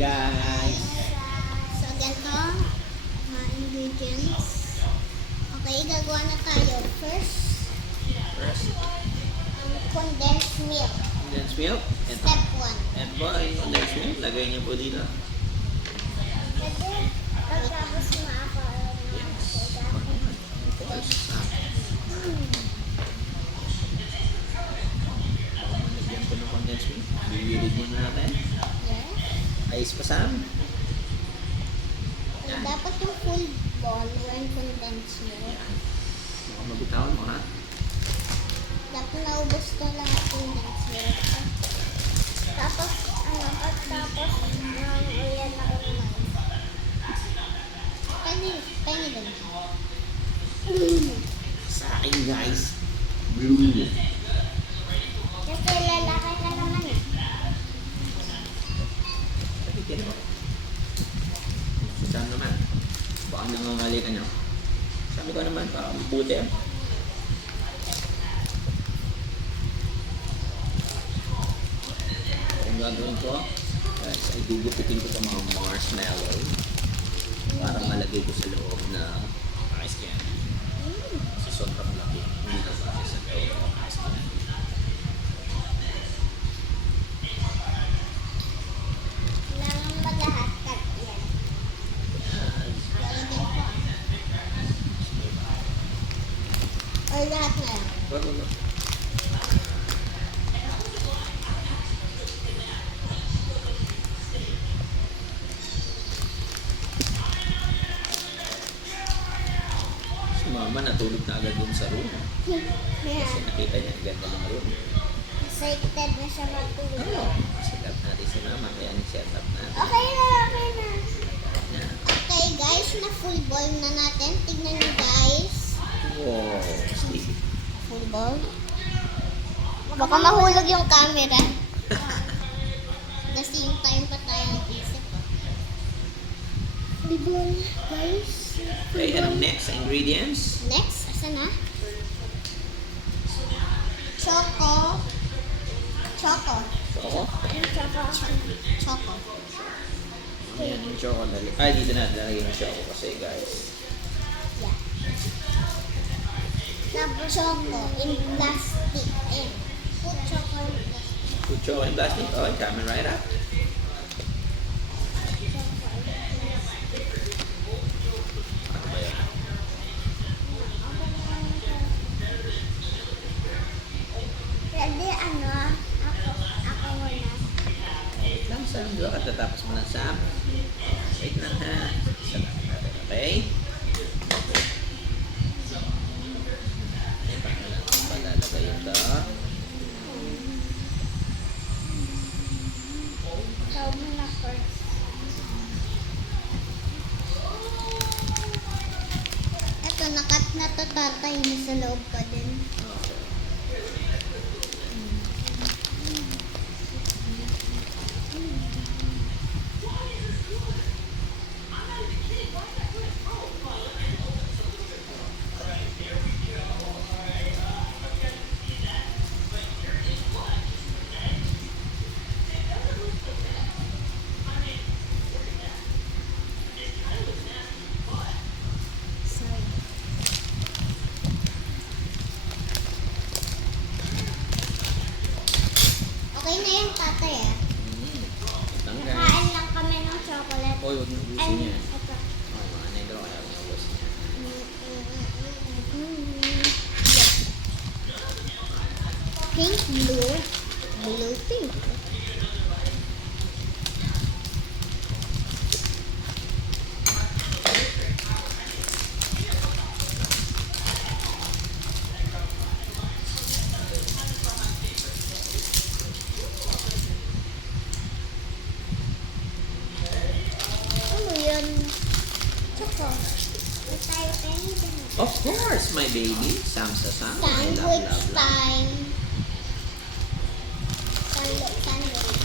guys. So, ganito, mga ingredients. Okay, gagawa na tayo. First, condensed milk. Condensed milk. Ito. Step 1. Ito po ay condensed milk. Lagay niyo po dito. Pwede, pagkabos maakaroon na Yes. Of course. Lagyan po ng condensed milk. Bibilig muna natin. Yes. Ayos pa Sam. Dapat yung full ball when condensed milk. Mukhang mabitawan mo ha. Dapat naubos na lahat yung condensed milk. Tapos, uyan ako naman. Paano ganun? Sa akin guys. Blue. Kasi lalaki na naman eh. Sabi kaya mo. Saan naman? Baka nangangali ka nyo. Sabi ko naman, baka mabuti. Ang gagawin ko, guys, ay gugupitin ko sa mga marshmallow para malagay ko sa loob na ice candy. Kasi sobrang laki. Hindi na kasi sa loob ng ice candy. Kailangan mag-hotcut yan. Lalagyan ko. Or lahat na lang. Wag, wag, wag. Si mama natulog na agad dun sa room. Yeah. Kasi nakita niya ang ganda ng room. Excited na siya matulog. Oo. Set up natin si mama kaya ni-set up natin. Okay na, okay na. Na. Okay guys, na full ball na natin. Tignan nyo guys. Wow. Sleepy. Full ball. Baka mahulog yung camera. Kasi yung time pa tayo nag-isip. Full ball guys. Okay, anong next sa ingredients? Next, asa na? Choco. Choco. Choco. Ayan yung choco. Ay, dito na. Lalagay yung choco kasi guys. Yeah. Tapos choco in plastic. Ayan. Put choco in plastic. Put choco in plastic. Okay, coming right up. Ano ba yan? Pwede ako muna. Wait lang, Sam. Doon ka tatapos mo lang, Sam. Wait lang ha. Sarap natin, okay? Paano lang palalagay ito? Ikaw muna first. Ito, nakat na to tatay na sa loob pa din. Okay. Sorry. Okay na yung tatay ah. Ito guys. Nakain lang kami ng chocolate. Oy, huwag nang Ay, ubusin niya. ito. Oh, mga negro kaya huwag nang ubusin niya. Pink, blue. Blue, pink. Ano yan? Choco. May tayo penny din. Of course, my baby. Sam sa Sam. I love, Sandwich love, love. time. Sandwich.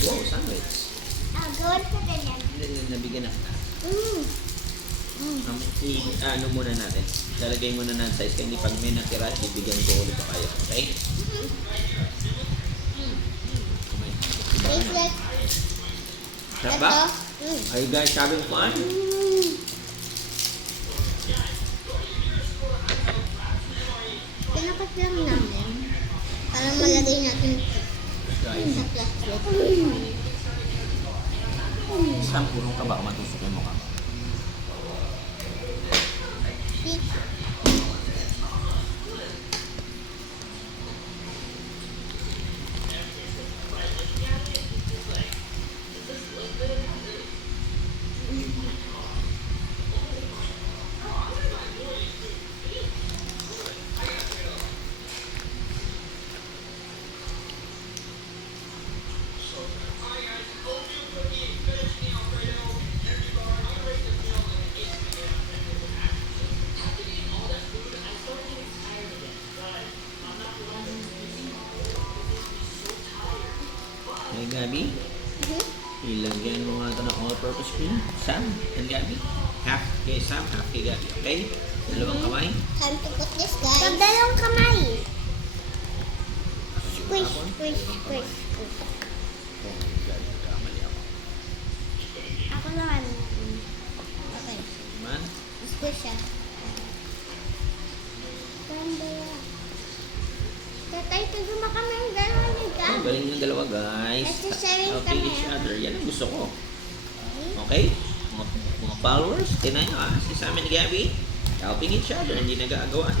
Wow, sandwich. Gawin ko ganyan. Nabigyan na. Mm. Ano muna natin? Lalagay muna natin sa ice candy. Pag may natira, bibigyan ko ulit kayo. Okay? Mm-hmm. Kumain. Tastes like Sarap ba? Mm. Are you guys having fun? Pinakat lang namin. Para malagay natin Guys, sa plastic. isang purong ka ba? Matusok yung mukha. Hey, Gabi. Ilagyan mo nga ito ng all-purpose cream. Sam and Gabi. Half kay Sam, half kay Gabi. Okay? Dalawang kamay. Time to put this, guys. Pag dalawang kamay. Squish, squish, squish, squish. Oh my God, kamali ako. Ako naman. Okay. Man, Squish siya. Ganda. Tatay, tugma kami ang dalawa ni oh, Gab. galing yung dalawa, guys. Necessary Helping kami. each other. Yan ang gusto ko. Okay? Mga followers, tinan nyo si Sam and Gabi. Helping each other, hindi nag-aagawan.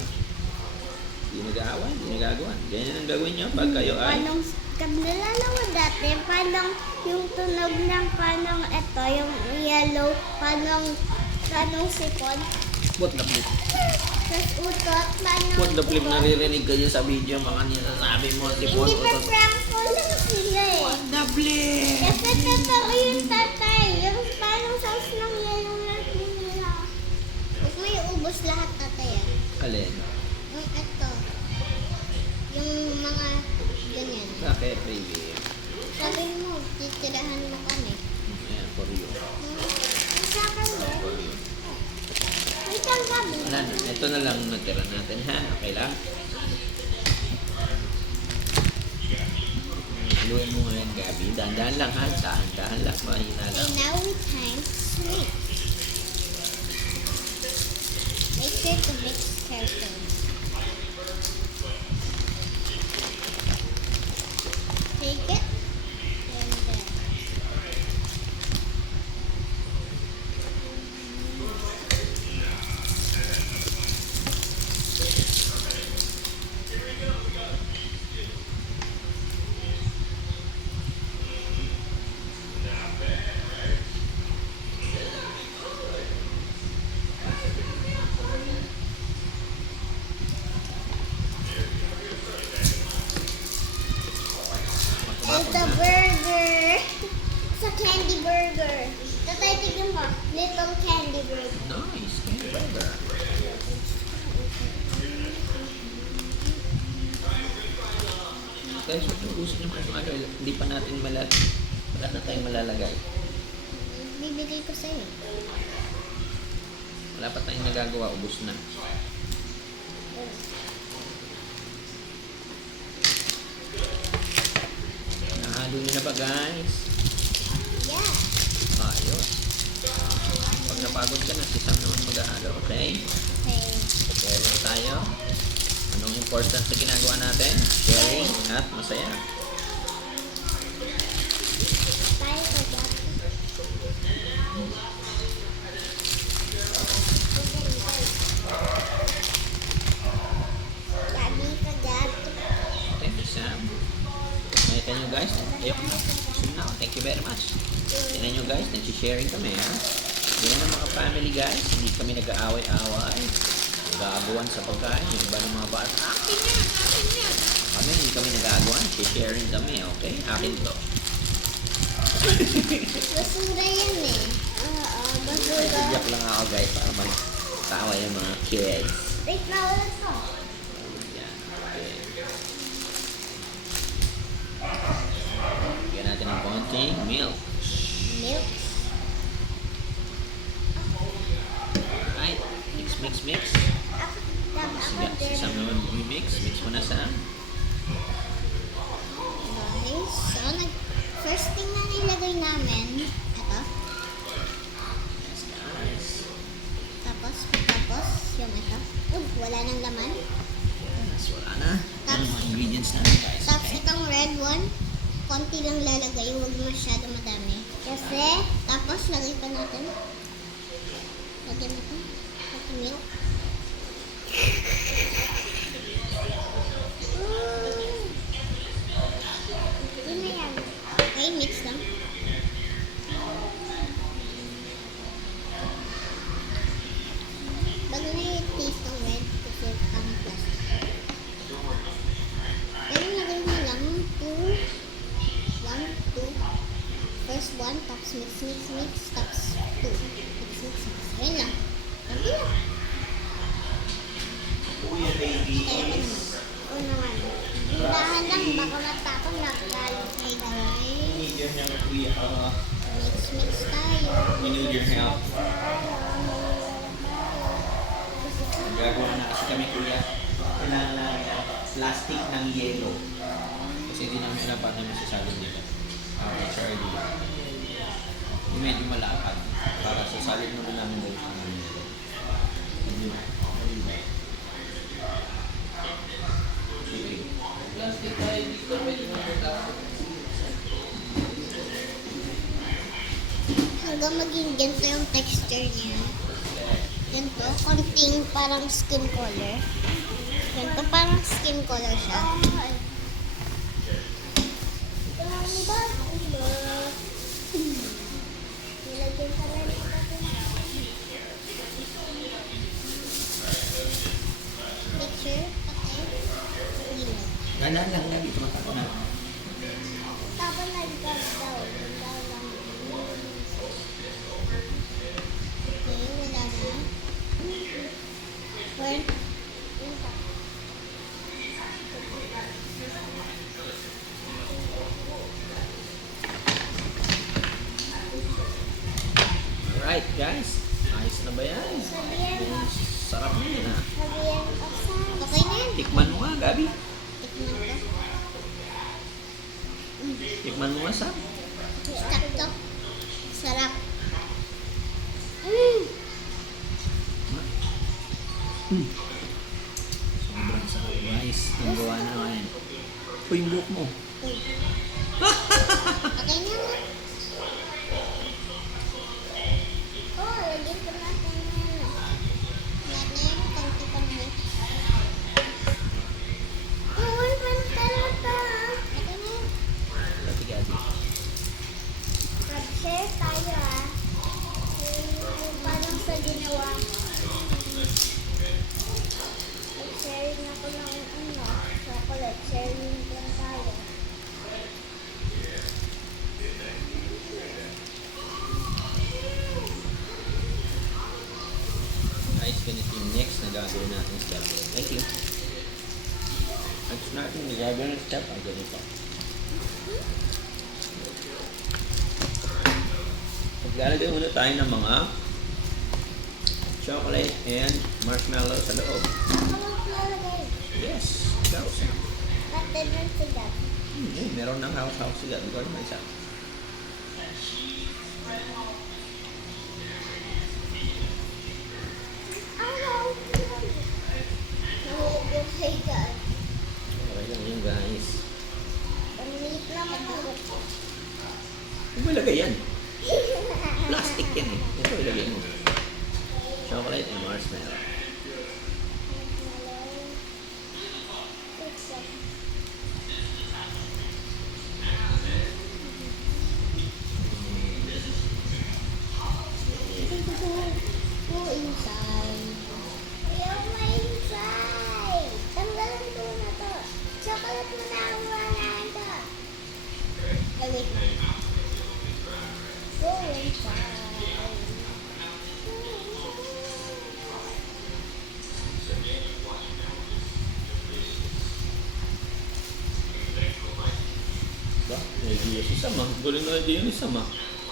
Hindi nag-aaway, hindi nagagawan. Ganyan ang gagawin nyo pag kayo ay... Panong nalalawa dati, panong yung tunog ng panong ito, yung yellow, panong sipon. What the flip? Tapos utot, panong... What the flip naririnig kayo sa video, mga ninasabi mo, sipon, Hindi pa utot. prank ko lang sila eh. What the flip? Kasi totoo yung tatay, yung panong sauce ng yellow lang nila. Huwag mo iubos lahat tatay ah. Alin? Yung ito, yung mga ganyan. Bakit, baby? Sabi mo, titirahan mo kami. Ayan, for you. Sa akin din. For you. Wait lang gabi. Wala na. Ito na lang natira natin, ha? Okay lang? Haluin mo ngayon, Gabi. Dahan-dahan lang, ha? Dahan-dahan lang. Mahina Okay, lang. now it's time to sweet. Make sure to mix carefully. Take it. And then... It's a burger. It's a candy burger. Tatay, tignan mo. Little candy burger. Nice. Candy burger. Guys, huwag yung gusto nyo kung ano, hindi pa natin wala na tayong malalagay. Bibigay ko sa'yo. Wala pa tayong nagagawa, ubos na. Nahalo nyo na ba, guys? Yeah. Ayos. Pag napagod ka na, si Sam naman mag-ahalo, okay? Okay. Share lang tayo. Anong important sa ginagawa natin? Sharing at masaya. Tayo ko dyan. Gabi ka dyan. Thank you, Sam. Nakita nyo, guys? Ayoko na. Soon na. Thank you very much. Tingnan nyo, guys. Nag-sharing kami, ha? Yan ang mga family, guys. Hindi kami nag-aaway-aaway. Nag-aagawan sa pagkain. Yung iba ng mga bata, akin yan, akin yan. Kami, hindi kami nag-aagawan. Sharing kami, okay? Akin to. Basura yan eh. Oo, basura. Nag-iyak lang ako, guys, para mag-tawa yung mga kids. Wait, naulat ko. Yan, okay. Bigyan natin ng konting milk. Milk. Alright, mix. Sige, Ako din. Sam naman mix mo na, Sam. Guys, so first thing na nilagay namin konti lang lalagay, huwag masyado madami. Kasi, tapos lagay pa natin. Lagyan natin. Natin milk. Yun na yan. Okay, mix lang. Bago na yung taste ng red kasi ang plastic. Pero lagay mo lang 2, 1, 2. First 1, tapos mix, mix, mix, tapos 2. Mix, mix, mix. Ayun lang. Sabi lang. Kuya Kaya pa naman. babies. Oo naman. Dahan lang, baka matapang nakakalo. Hey guys. Need your help, kuya. Mix, mix tayo. We need your help. Tayo. Gagawa na kasi kami, kuya. Kailangan namin ng plastic ng yellow. Kasi hindi namin alam paano masasalin nila. Charlie. Yung medyo malakad. Para sasalin naman namin daw yung ano nila. Hanggang maging ganito yung texture niya. Ganito, konting parang skin color. Ganito, parang skin color siya. Picture, okay. Lilaw. Ganaan lang nga dito matapon na. Tapos nag-daw. Okay, wala na. Where? Alright guys, ayos na ba yan? Sabihan mo. Sarap na yan ha. Sabihan mo. Okay na yan. Tikman mo nga, Gabi. Tikman ko. Tikman mo nga, Sam. Stop to. Sarap. Sobrang sarap guys. Ang gawa na ngayon. Uy, yung buhok mo. Uy. Okay na nga. Oh, lagyan ko natin yan. Lahat na yan. Konti pa naman. Uy, pantalata. Okay na yan. Dati Gabi. Mag-share tayo ah. Yung parang sa ginawa ko. Mag-sharing ako ng chocolate. Sharing lang tayo. Guys, ganito yung next na gagawin natin step. Thank you. At natin na gagawin ng step ay ganito. Maglalagay muna tayo ng mga chocolate and marshmallow sa loob. Ako lang lalagay. Yes, ikaw Sam. Natin lang sila. Meron ng house-house sila. Ikaw naman isa. Araw. Nalagay ka. Okay lang yun guys. Panilit naman ako. Huwag mo ilagay yan. Plastic yan eh. Ito ilagay mo. Chocolate and marshmallow. Go inside. Ayaw mo inside. Tanggalan ko na to. Chocolate mo na ang wala ito. Ay, wait. Go inside. Ba? May idea si Sam ah. Galing na idea ni Sam ah.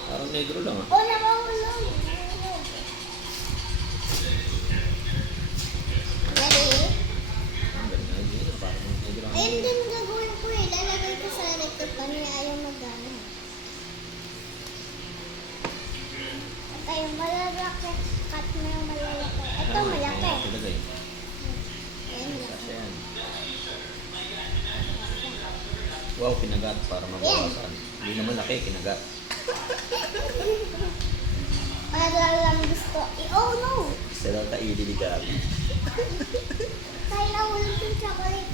Parang negro lang ah. Oh, nakahulog. Ready? Ang galing na idea niya. Parang negro lang. Ayun din gagawin ko eh. Lalagay ko sa recto pa niya ayaw magana. At yung malalaki. Cut mo yung malalaki. Ito malaki. Ilagay. Ayan malaki. Kasi yan. Wow, kinagat para mabawasan. Hindi naman laki, kinagat. Para lang gusto. Oh no! Isa lang tayo diligabi. Kaya ulit yung chocolate.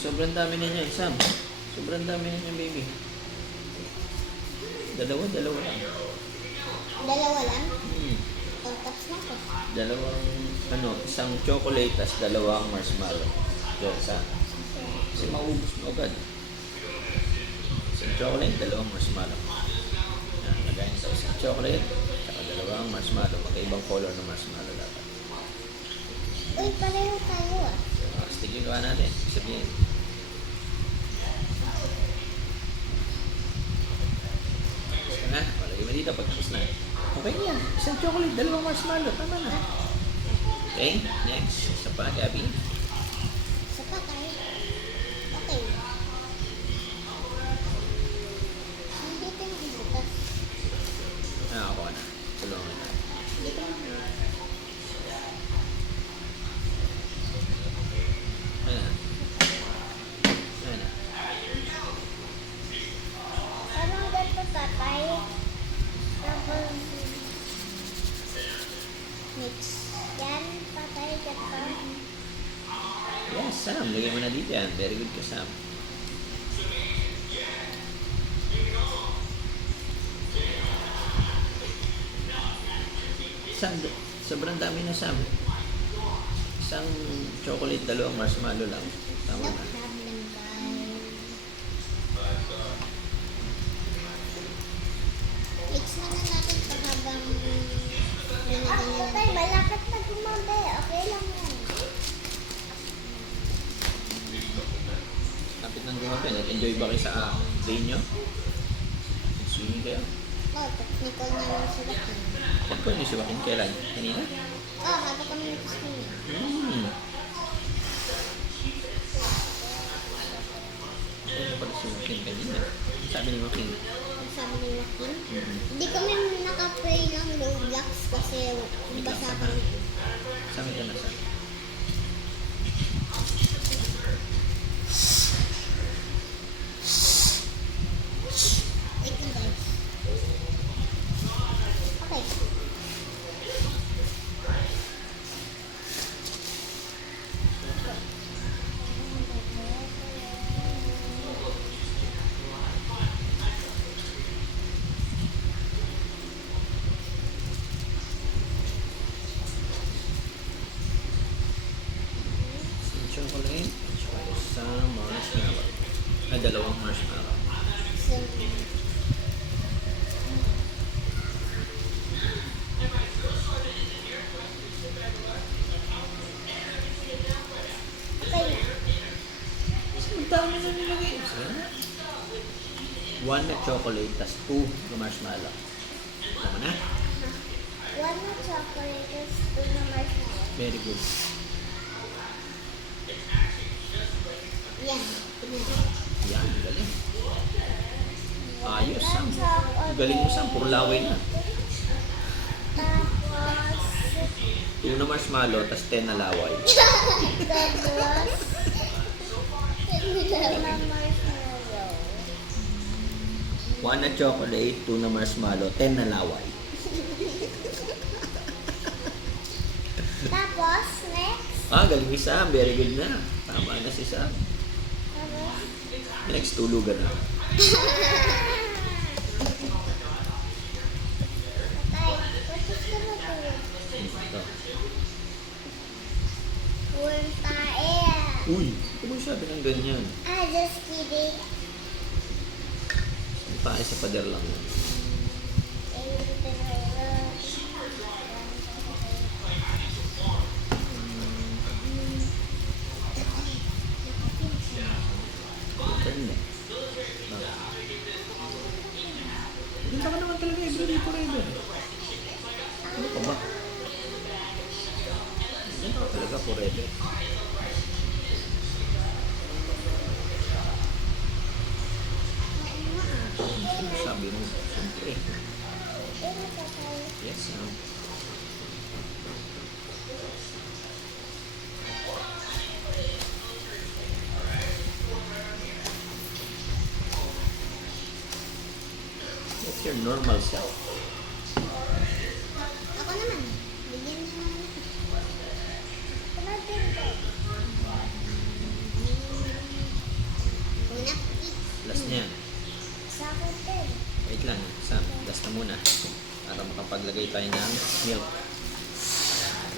Sobrang dami na niya, Sam. Sobrang dami na niya, baby. Dalawa lang. Dalawa lang? Hmm. Oh, tapos na to. Isang chocolate, tas dalawang marshmallow. So, isa. Kasi maubos mo agad. Isang chocolate, dalawang marshmallow. Yan, lagayin sa isang chocolate, saka dalawang marshmallow. Magkaibang color ng marshmallow dapat. Uy, pareho tayo ah. Stick yung gawa natin. Sabihin. Basta na. Malagay mo dito pagkapos na. Okay na yan. Isang chocolate, dalawang marshmallow. Tama na. Okay, next. Isa pa, Gabby. Isa pa tayo. Okay. Hindi ito yung ibutas. Ako na. Tulungan na. Hindi ko na. Ayan. Ayan na. Parang ganito tatay. Tapos mix. Yan, patay ganito. Yes, Sam. Lagay mo na dito yan. Very good ka, Sam. Sam, sobrang dami na, Sam. Isang chocolate, dalawang marshmallow lang. Tama No na. problem, guys. Mix na lang natin pa habang Tay, malapit na gumabi. Okay lang yan. Kapit ng gumabi. Nag-enjoy ba kayo sa day nyo? Nag-swimming kayo? Oh, technical naman si Joaquin. Huwag ko niyo si Joaquin. Kailan? Kanina? Oh, habang kami nag-swimming. Ano pala si Joaquin kanina? Sabi ni Joaquin. Ang sabi ni Joaquin, hindi kami naka-play ng Roblox kasi basa kami. Sabi ka na, Sam. Wait lang, guys. Okay. Chocolate. Isang marshmallow. Dalawang marshmallow. So, okay na. Ang dami na nilagay. One na chocolate, tas two na marshmallow. Tama na? One na chocolate, tapos two na marshmallow. Very good. Yan. Yan, galing. Ayos, Sam. Chocolate. Galing mo, Sam. Puro laway na. Tapos, Two na marshmallow, tas 10 na laway. tapos, na marshmallow. One na chocolate, two na marshmallow, 10 na laway. Tapos, next. Galing ni Sam. Very good na. Tama na si Sam. Tapos, Next, tulugan na. patay. Tapos ka na to. Ito. Punta eh. Uy, ito mo sabi ng ganyan. Just kidding. Ang tayo sa pader lang yun. Turn mo. Ganda ka naman talaga everyday forever. Ano ka ba? Ganda ka talaga. pwede. Sabi mo, siyempre. Yes, That's your normal self. Ako naman. Bigyan niyo naman ako. Kapag ganito. Una, Last niya. sa akin din. Wait lang, Sam. Last na muna. Para makapaglagay tayo ng milk.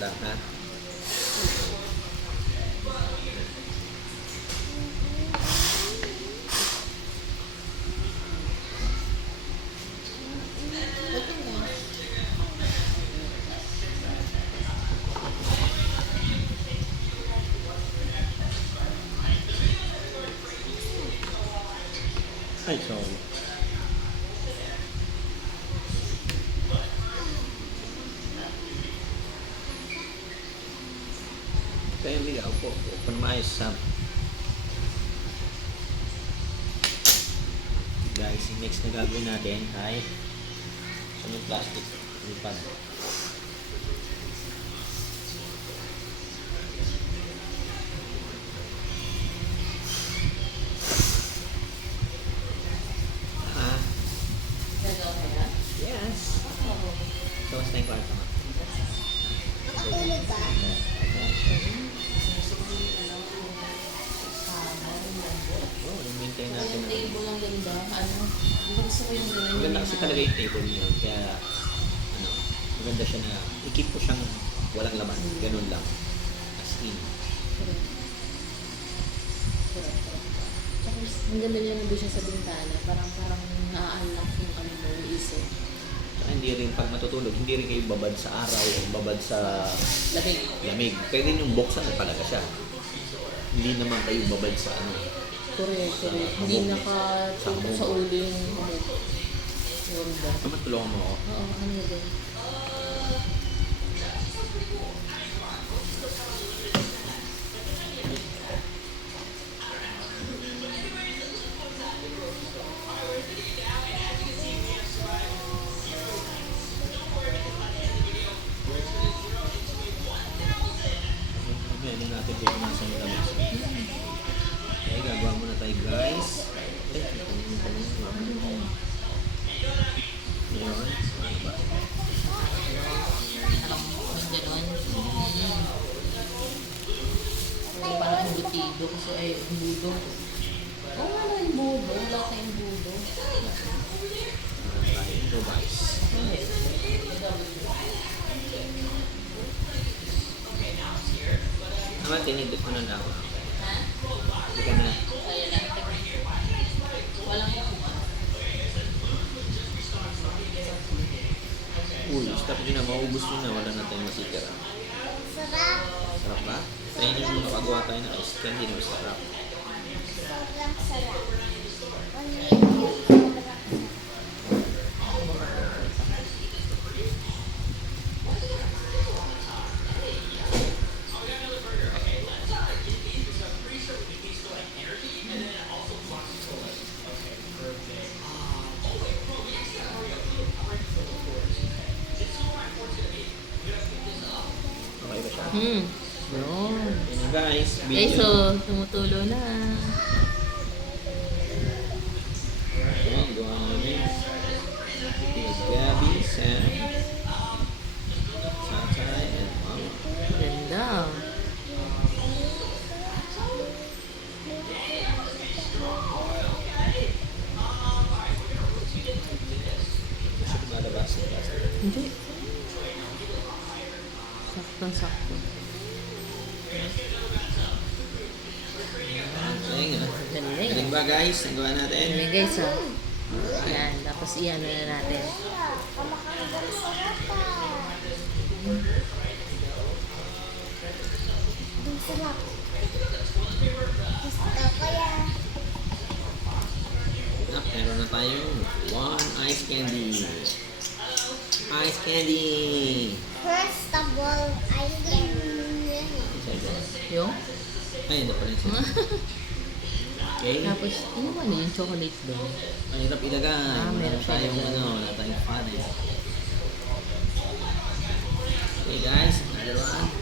Lang, ha? Wait lang guys. Ay, sorry. Kaya hindi ako po. Open maayos, Sam. Guys, yung next na gagawin natin ay yung plastic lipad. Ah, yes. So, basta yung kwarto mo. Nakatulog ba? Oh, i-maintain natin. Yung table ang ganda, gusto ko yung ganda. Maganda kasi talaga yung table niyo. Kaya, maganda siya na i-keep ko siyang walang laman. Ganun lang. As in. Correct. Tsaka ang ganda niya nandun siya sa bintana. Parang na-unlock yung ano mo, yung isip. Saka hindi rin, pag matutulog, hindi rin kayo babad sa araw o babad sa Lamig. lamig. Pwede yung buksan na talaga siya. Hindi naman kayo babad sa ano. Correct. Hindi nakatutok sa ulo yung ano. Ganda. Naman tulungan mo ako. Oo, ano din. Ano natin kung nasa yung lamig. Okay, gagawa muna tayo guys. Ngayon. Ano ba? Parang yung gano'n. Parang yung butido kasi ay yung budo. Oo nga na yung budo. Wala kayong budo. Tayo improvise. Naman, tinidip ko na ako. Ha? Hindi ka na. Kaya lang. Walang Uy, stop nyo na. Maubos nyo na. Wala na tayong masitira. Sarap. Sarap ba? Training mo nakagawa tayo na ice candy na masarap. Sobrang sarap. Sobrang sarap. Okay ba siya? Yun. Yun guys. Okay, Video. so, tumutulo na. Ayan, gawa namin. Kay Gabby, Sam, Satay, and Mama. Ganda. Ito siya lumalabas sa plastic. Hindi. Saktong-sakto. Sayang nga. Galing. Galing ba guys? Ang gawa natin? Galing guys, ha? Yan, tapos iyan na natin. Kumakain sarap pa. Ang sarap. Gusto ko yan. Ah, meron na tayong one ice candy. Ice candy! First of all, I can Isa ito. Yung? Ay, ito pa rin siya. Okay. Tapos, ano ba na yung chocolate doon? Mahirap ilagay. Ah, meron Wala siya tayong ilagay. wala tayong fan eh. Okay guys, another one.